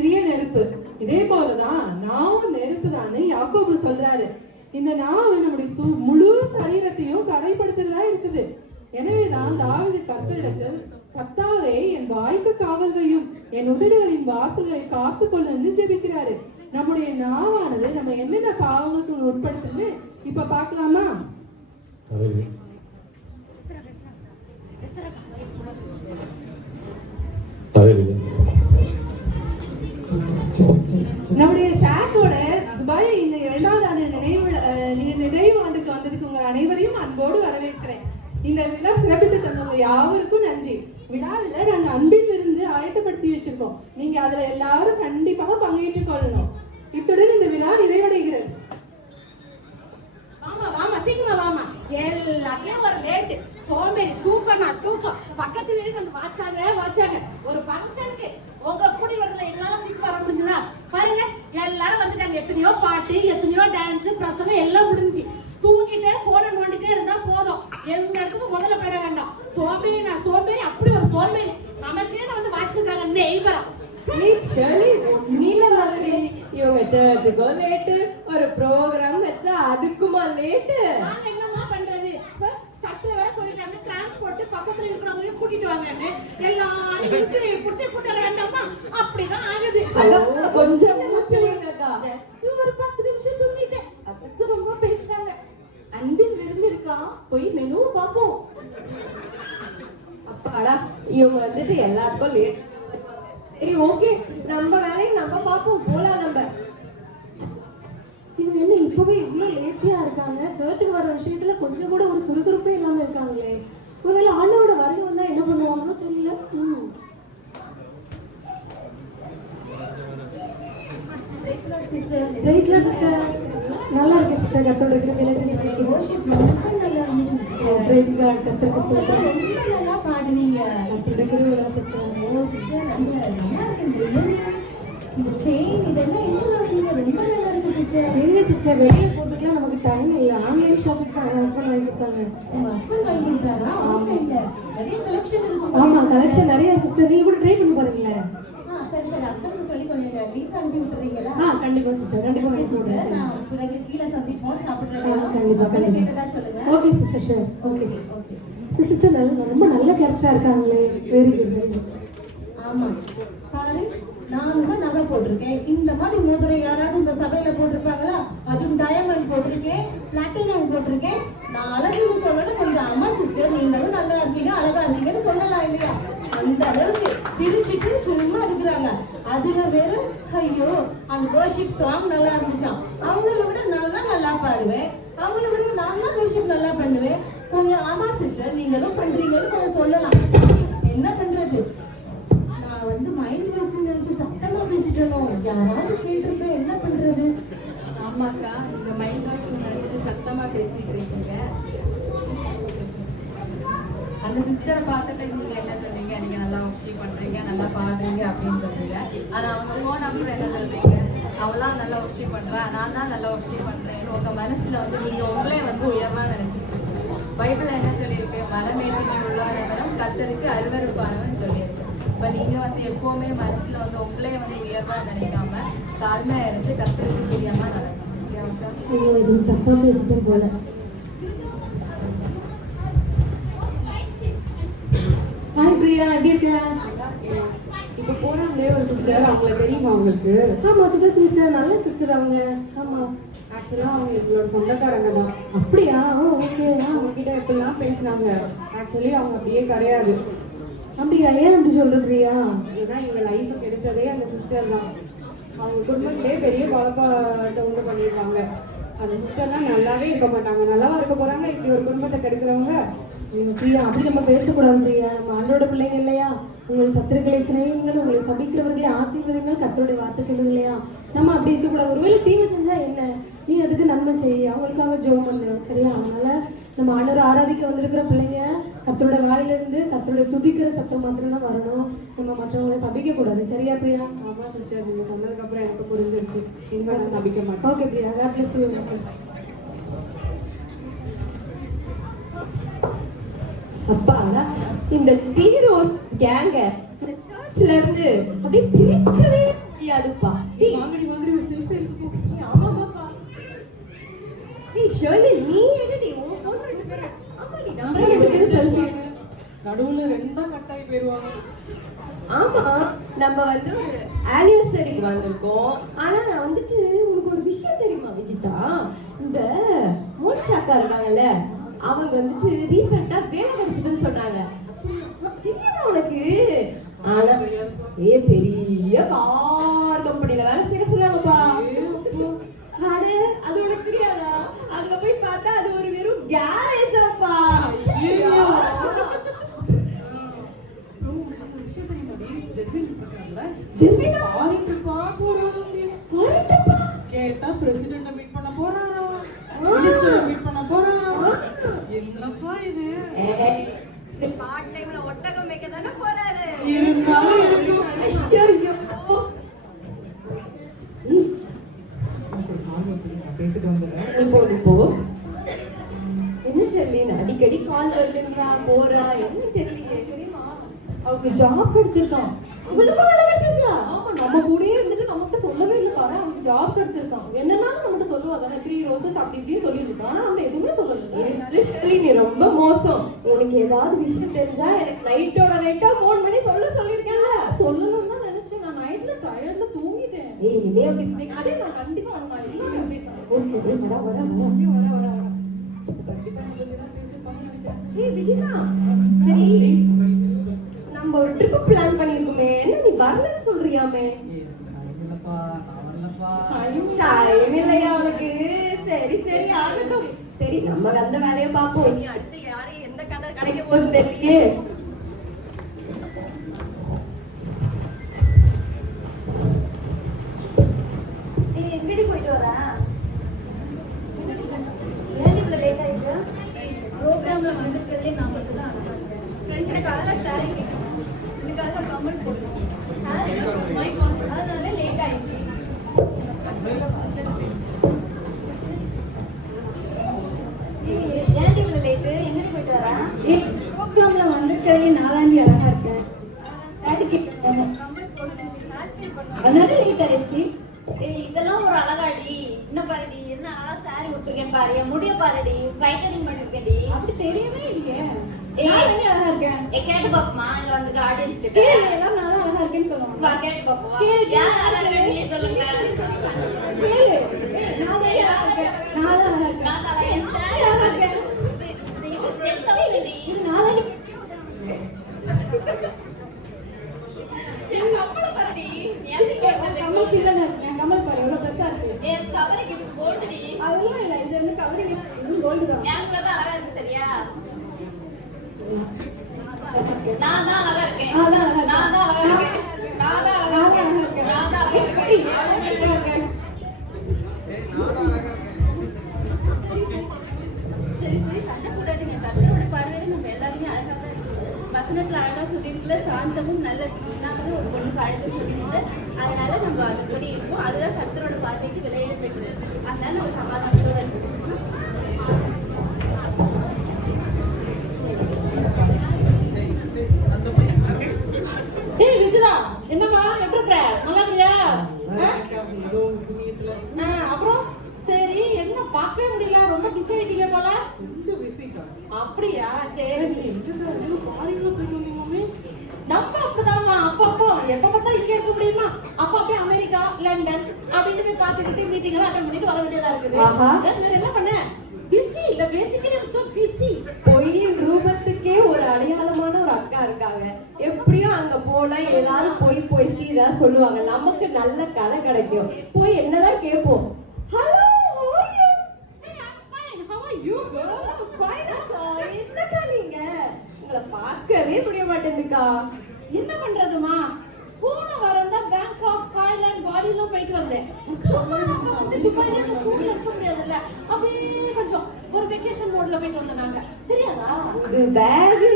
சிறிய நெருப்பு. இதே போலதான் நாவும் நெருப்பு தான்னு யாக்கோபு சொல்றாரு. இந்த நாவு நம்முடைய சு- முழு சரீரத்தையும் கரைப்படுத்துறதா இருக்குது. எனவேதான் தாவது கத்தரிடத்தில் கத்தாவே என் வாய்க்கு காவல்கையும் என் உதடுகளின் வாசல்களை காத்து கொள்ளுன்னு ஜெபிக்கிறாரு. நம்முடைய நாவானது நம்ம என்னென்ன பாவங்களுக்கு உட்படுத்துன்னு இப்ப பார்க்கலாமா? இந்த விழா சிறப்பித்து தந்தவங்க யாவருக்கும் நன்றி. விழாவில் நாங்க அன்பில் இருந்து ஆயத்தப்படுத்தி வச்சிருக்கோம். நீங்க அதுல எல்லாரும் நெய்பரா லிட்ரலி நீல மரடி இவங்க சர்ச்சுக்கும் லேட்டு ஒரு ப்ரோக்ராம் வச்சா அதுக்குமா லேட்டு நாங்க என்னமா பண்றது இப்ப சர்ச்சில் வேற சொல்லிட்டாங்க டிரான்ஸ்போர்ட் பக்கத்துல இருக்கிறவங்களையும் கூட்டிட்டு வாங்கன்னு எல்லாரும் புடிச்சு கூட்ட வேண்டாமா அப்படிதான் ஆகுது அதான் கொஞ்சம் மூச்சு விடுங்கக்கா. ஜஸ்ட் ஒரு பத்து நிமிஷம் தூங்கிட்டேன் அதுக்கு ரொம்ப பேசிட்டாங்க அன்பின் விருந்து இருக்கா போய் மெனு பார்ப்போம் அப்பாடா இவங்க வந்துட்டு எல்லாருக்கும் லேட் சரி ஓகே நம்ம வேலையை நம்ம பார்ப்போம் போலாம் நம்ம இவங்க என்ன இப்பவே இவ்வளவு லேசியா இருக்காங்க சர்ச்சுக்கு வர விஷயத்துல கொஞ்சம் கூட ஒரு சுறுசுறுப்பே இல்லாம இருக்காங்களே ஒருவேளை ஆண்டவோட வருகை வந்தா என்ன பண்ணுவாங்களோ தெரியல ம். Sister, praise Lord, sister. நல்லா இருக்கு சிஸ்டர் கத்தோட இருக்கிற worship ரொம்ப நல்லா இருந்துச்சு praise God கத்தர் புஸ்தகத்துல ரொம்ப நல்லா பாடுனீங்க கத்தோட கிருபை சிஸ்டர் ஓ சிஸ்டர் ரொம்ப நல்லா இந்த செயின் இதெல்லாம் எங்க ரொம்ப நல்லா இருக்கு சிஸ்டர் எங்க சிஸ்டர் வெளியே போட்டுக்கலாம் நமக்கு டைம் இல்லை ஆன்லைன் ஷாப்பிங் தான் ஹஸ்பண்ட் வாங்கி கொடுத்தாங்க ஹஸ்பண்ட் வாங்கி கொடுத்தாரா நிறைய கலெக்ஷன் இருக்கு ஆமா கலெக்ஷன் நிறைய இருக்கு சிஸ்டர் நீங்கள் கூட ட்ரை பண்ணி பாருங்களேன் சரி சார் ஹஸ்பண்ட் சொல்லி கொஞ்சம் லிங்க் அனுப்பி விட்டுறீங்களா ஆ கண்டிப்பா சிஸ்டர் கண்டிப்பாக நான் பிறகு கீழே சந்திப்போம். சாப்பிட்றேன் கண்டிப்பா கண்டிப்பா கேட்டதா சொல்லுங்க okay sister sure okay sister okay இந்த சிஸ்டர் நல்ல ரொம்ப நல்ல கேரக்டரா இருக்காங்களே. வெரி குட் வெரி குட் ஆமா. பாரு நான் தான் நகை போட்டிருக்கேன். இந்த மாதிரி மோதிரை யாராவது இந்த சபையில போட்டிருப்பாங்களா? அதுவும் டயமண்ட் போட்டிருக்கேன் பிளாட்டினம் போட்டிருக்கேன். நான் அழகுன்னு சொல்லணும் கொஞ்சம் அம்மா சிஸ்டர் நீங்களும் நல்லா இருக்கீங்க அழகா இருக்கீங்கன்னு சொல்லலாம் இல்லையா? அந்த அளவுக்கு சிரிச்சுட்டு சும்மா இருக்கிறாங்க. அதுல வெறும் ஐயோ அந்த கோஷிப் சாங் நல்லா இருந்துச்சான் அவங்கள விட நான் தான் நல்லா பாடுவேன். அவங்கள விட நான் தான் கோஷிப் நல்லா பண்ணுவேன். கொஞ்சம் ஆமா சிஸ்டர் நீங்களும் பண்றீங்கன்னு கொஞ்சம் சொல்லலாம். என்ன பண்றது? நான் வந்து மைண்ட் வாய்ஸ் நினைச்சு சத்தமா பேசிட்டேனோ யாராவது கேட்டிருப்பேன் என்ன பண்றது? ஆமாக்கா நீங்க மைண்ட் வாய்ஸ் நினைச்சிட்டு சத்தமா பேசிட்டு இருக்கீங்க. அந்த சிஸ்டரை பார்த்துட்டு நீங்க என்ன சொன்னீங்க? நீங்க நல்லா ஒர்ஷிப் பண்றீங்க நல்லா பாடுறீங்க அப்படின்னு சொல்றீங்க ஆனா அவங்க போன் நம்பர் என்ன சொல்றீங்க? அவளாம் நல்லா ஒர்ஷிப் பண்றா நான் தான் நல்லா ஒர்ஷிப் பண்றேன் உங்க மனசுல வந்து நீங்க உங்களே வந்து உயர்வா நினைச்சு பைபிள் என்ன சொல்லியிருக்கு? மரமேட்டினை உள்ளவனவனும் கத்தருக்கு அருவருப்பானவன் சொல்லியிருக்கு. இப்ப நீங்க வந்து எப்பவுமே மனசுல வந்து உங்களே வந்து உயர்வா நினைக்காம தாழ்மையா இருந்து கத்தருக்கு பிரியமா நடக்கணும். பேசிட்டேன் போல ஹாய் பிரியா எப்படி இருக்க இப்போ போனாங்களே ஒரு சிஸ்டர் அவங்கள தெரியுமா உங்களுக்கு? ஆமா சுதா சிஸ்டர் நல்ல சிஸ்டர் அவங்க. ஆமா. ஆக்சுவலாக அவங்க எங்களோட சொந்தக்காரங்க தான். அப்படியா? ஓகே அவங்க கிட்ட எப்படிலாம் பேசினாங்க. ஆக்சுவலி அவங்க அப்படியே கிடையாது. அப்படியா? ஏன் அப்படி சொல்ற பிரியா ஏன்னா எங்க லைஃபுக்கு எடுத்ததே அந்த சிஸ்டர் தான். அவங்க குடும்பத்திலே பெரிய குழப்பத்தை உண்டு பண்ணியிருக்காங்க. அந்த சிஸ்டர்லாம் நல்லாவே இருக்க மாட்டாங்க. நல்லாவா இருக்க போறாங்க? இப்படி ஒரு குடும்பத்தை கெடுக்கிறவங்க பிரியா அப்படி நம்ம பேசக்கூடாது பிரியா. நம்ம ஆண்டோட பிள்ளைங்க இல்லையா? உங்களை சத்துருக்களை சிநேகிங்கள் உங்களை சபிக்கிறவர்களை ஆசீர்வதிங்கள் கத்தருடைய வார்த்தை சொல்லுது இல்லையா? நம்ம அப்படி இருக்கக்கூடாது. ஒருவேளை தீமை செஞ்சா என்ன? நீ அதுக்கு நன்மை செய் அவங்களுக்காக ஜெபம் பண்ணு. சரியா? அதனால நம்ம ஆண்டவர் ஆராதிக்க வந்திருக்கிற பிள்ளைங்க கத்தரோட வாயிலிருந்து கத்தருடைய துதிக்கிற சத்தம் மாத்திரம் தான் வரணும். நம்ம மற்றவங்களை சபிக்க கூடாது சரியா பிரியா? ஆமா சிஸ்டர் நீங்க சொன்னதுக்கு அப்புறம் எனக்கு புரிஞ்சிருச்சு. இனிமே நான் நம்பிக்க மாட்டேன். ஓகே பிரியா. அப்பாடா இந்த தீரோஸ் கேங்க இந்த சர்ச்ல இருந்து அப்படியே பிரிக்கவே முடியாதுப்பா. டேய், வாங்கடி வாங்கடி ஒரு செல்ஃபி எடுத்து நீ ஆமாமாப்பா. டேய், ஷர்லி, நீ எடுடி, உன் பாரு. செல்ஃபி. நடுவுல ரெண்டா போயிருவாங்க. ஆமா நம்ம வந்து ஒரு ஆனிவர்சரிக்கு வந்திருக்கோம். ஆனா வந்துட்டு உனக்கு ஒரு விஷயம் தெரியுமா விஜிதா? இந்த மோனிஷாக்கா இருக்காங்கல்ல அவங்க வந்துட்டு ரீசெண்டா வேலை கிடைச்சதுன்னு சொன்னாங்க. தெரியாதா உனக்கு? ஆனா ஏ பெரிய கார் கம்பெனில வேலை செய்ய சொன்னாங்கப்பா அட அது உனக்கு தெரியாதா? அங்க போய் பார்த்தா அது ஒரு வெறும் கேரேஜ் அப்பா ஜெர்மினா ஃபாரின் ட்ரிப்பா போறாங்க வரட்டுப்பா கேட்டா பிரசிடென்ட மீட் பண்ண போறாரா மினிஸ்டரை மீட் பண்ண போறாரா என்னப்பா இது டைம்ல ஒட்டகம் தானே போறாரு. என்ன ஷெர்லின் அடிக்கடி கால் வருதுன்றா போறா என்ன தெரியலையே. தெரியுமா? அவருக்கு ஜாப் கிடைச்சிருக்கான். இவ்வளவு நம்ம கூடயே இருந்து நம்மகிட்ட சொல்லவே இல்லை பாரு அவனுக்கு ஜாப் கிடைச்சிருக்கான். என்னன்னாலும் நம்மகிட்ட சொல்லுவா தானே த்ரீ ரோசஸ் அப்படி இப்படின்னு சொல்லிட்டு இருக்கான் ஆனா அவன் எதுவுமே சொல்லல நீ ரொம்ப மோசம். உனக்கு ஏதாவது விஷயம் தெரிஞ்சா எனக்கு நைட்டோட நைட்டா ஃபோன் பண்ணி சொல்ல சொல்லிருக்கேன்ல சொல்லணும்னு தான் நினைச்சேன். நான் நைட்ல டயர்ட்ல தூங்கிட்டேன். ஏய் இனிமே அப்படி அதே நான் கண்டிப்பா நான் எல்லாமே ஓகே வரா வரா வரா. வர வர ஏய் விஜிதா. சரி நம்ம ஒரு ட்ரிப் பிளான் பண்ணிருக்கோமே என்ன நீ வரலன்னு சொல்றியாமே? டைம் இல்லையா உனக்கு சரி சரி ஆகட்டும். சரி நம்ம வந்த வேலையை பார்ப்போம். நீ அடுத்து யாரு எந்த கதை கிடைக்க போகுது தெரியலையே. விட்டுருக்கேன் பாரு. என் முடிய பாருடி. ஸ்ட்ரைட்டனிங் பண்ணிருக்கேன்டி. அப்படி தெரியவே இல்லையே. நாலாண்டி அழகா இருக்கேன். ஏ கேட்டு பாப்பமா? இங்க வந்துட்டு ஆடியன்ஸ் கிட்ட. கேளு எல்லாம் நான் அழகா இருக்கேன்னு சொல்லுவாங்க. வா கேட்டு பாப்போம். யார் அழகா இருக்கேன்னு நீ சொல்லுங்க. கேளு நான் அழகா இருக்கேன். நான் அழகா இருக்கேன். நான் அழகா இருக்கேன் நான் ஏன் இருக்கேன். கமல் பாரு எவ்வளவு பெருசா இருக்கு. கோல்டுடி அதெல்லாம் இல்ல இது வந்து கவரிங் இது கோல்டு தான். அழகா இருக்கு சரியா? நான் தான் அழகா இருக்கேன். நான் தான் அழகா நான் தான் அழகா இருக்கேன். நான் தான் அழகா இருக்கேன். நான் தான் அழகா இருக்கேன். சரி சரி சண்டை போடாதீங்க. கத்தரோட பார்வையில நம்ம எல்லாருமே அழகா தான் இருக்கோம். வசனத்துல அழகா சொல்லியிருக்கல சாந்தமும் நல்ல ஒரு பொண்ணுக்கு அழகு சொல்லியிருக்கல. அதனால நம்ம அதுபடி இருக்கோம் அதுதான் கத்தரோட பார்வைக்கு விலையில பெற்றது அதனால நம்ம சமாதானத்தோட இருக்கோம் என்னம்மா? எப்படி நல்லா இருக்கியா? அப்புறம்? சரி என்ன பார்க்கவே முடியல. ரொம்ப பிஸி ஆயிட்டீங்க போல. கொஞ்சம் அப்படியா? சரி. நம்ம அப்பப்போ எப்ப பார்த்தா இங்க இருக்க முடியுமா? அப்பப்போ அமெரிக்கா லண்டன் அப்படின்னு போய் பார்த்துக்கிட்டு மீட்டிங் எல்லாம் அட்டன் பண்ணிட்டு வர வேண்டியதா இருக்குது. என்ன பண்ண. பிஸி இல்ல பேசிக்கலி சோ பிஸி பொய்யின் ரூபத்துக்கே ஒரு அடையாளமான ஒரு அக்கா இருக்காங்க. எப்படியும் அங்க போனா ஏதாவது பொய் பொய் சீதா சொல்லுவாங்க. நமக்கு நல்ல கதை கிடைக்கும். இந்த மாதிரி கொஞ்சம் ஒரு வெக்கேஷன் மோட்ல போயிட்டு வந்தாங்க தெரியாதா? ஒரு பேகு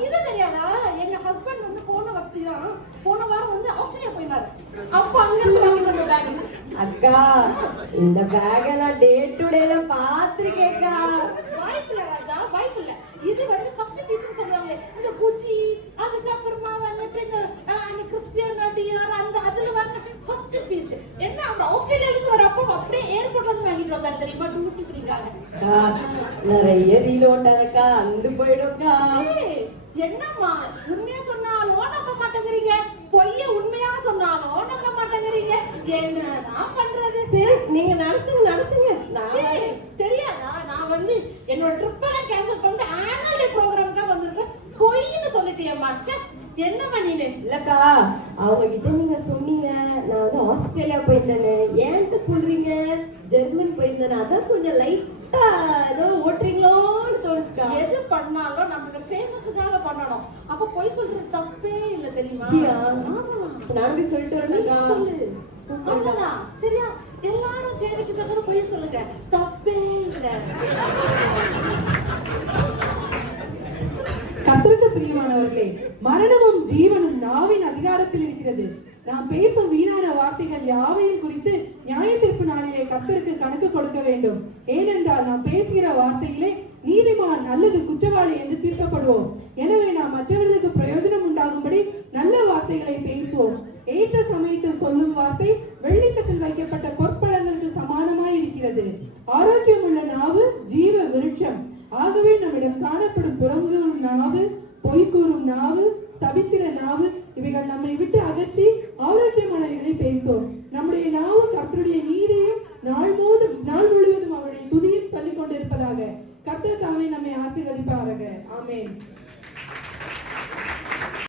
இது தெரியாதா? எங்க ஹஸ்பண்ட் வந்து போன வட்டி போன வாரம் வந்து ஆஸ்திரேலியா போயினாரு அப்ப அங்க அக்கா இந்த பேக் எல்லாம் டே டு டேல பாத்துருக்கேக்கா வாய்ப்பு வாய்ப்பு இல்ல. இது வந்து ஃபர்ஸ்ட் சொல்றாங்க இந்த குச்சி அதுக்கு அப்புறமா வந்துட்டு இந்த கிறிஸ்டியன் அப்புறம் அப்படியே ஏர்போர்ட்ல இருந்து வாங்கிட்டு வந்தாரு நிறைய ரீல் ஓட்டாருக்கா அந்து போயிடும்க்கா. என்னம்மா? உண்மையா சொன்னாலும் நம்ப மாட்டேங்கிறீங்க. பொய்ய உண்மையா சொன்னாலும் நம்ப மாட்டேங்கிறீங்க. என்ன நான் பண்றது? சரி நீங்க நடத்துங்க நடத்துங்க. நான் தெரியாதா? நான் வந்து என்னோட ட்ரிப்பெல்லாம் கேன்சல் பண்ணிட்டு ஆனுவல் டே ப்ரோக்ராம்க்கு வந்திருக்கேன். பொய்ன்னு சொல்லிட்டேன் மச்சா என்னம்மா நீனு இல்லக்கா அவங்க கிட்ட நீங்க சொன்னீங்க. நான் வந்து ஆஸ்திரேலியா போயிருந்தேன்னு ஏன்ட்ட சொல்றீங்க? ஜெர்மன் போயிருந்தேன். அதான் கொஞ்சம் லைட்டா ஏதோ ஓட்டுறீங்களோன்னு தோணுச்சுக்கா. எது பண்ணாலும் நம்மளோட ஃபேமஸுக்காக பண்ணணும். அப்ப பொய் சொல்றது தப்பே இல்ல தெரியுமா? நானும் போய் சொல்லிட்டு அவ்வளவுதான். சரியா? எல்லாரும் தேவைக்கு தக்கன பொய் சொல்லுங்க. தப்பே இல்ல. கத்திற்கு பிரியமானவர்களே மரணமும் ஜீவனும் நாவின் அதிகாரத்தில் இருக்கிறது. நாம் பேசும் வீணான வார்த்தைகள் யாவையும் குறித்து நியாய தீர்ப்பு நாளிலே கத்தருக்கு கணக்கு கொடுக்க வேண்டும். ஏனென்றால் நாம் பேசுகிற வார்த்தையிலே நீதிமான் நல்லது குற்றவாளி என்று தீர்க்கப்படுவோம். எனவே நாம் மற்றவர்களுக்கு பிரயோஜனம் உண்டாகும்படி நல்ல வார்த்தைகளை பேசுவோம். ஏற்ற சமயத்தில் சொல்லும் வார்த்தை வெள்ளித்தட்டில் வைக்கப்பட்ட பொற்பழங்களுக்கு சமானமாய் இருக்கிறது. ஆரோக்கியம் உள்ள நாவு ஜீவ விருட்சம். ஆகவே நம்மிடம் காணப்படும் புறங்குகளும் நாவு பொய் கூறும் நாவு சபிக்கிற நாவு இவைகள் நம்மை விட்டு அகற்றி ஆரோக்கியமானவைகளை பேசும் நம்முடைய நாவு கர்த்தருடைய நீதியும் நாள் முழுவதும் நாள் முழுவதும் அவருடைய துதியும் சொல்லிக் கொண்டிருப்பதாக கர்த்தர் தாமே நம்மை ஆசீர்வதிப்பாராக. ஆமேன்.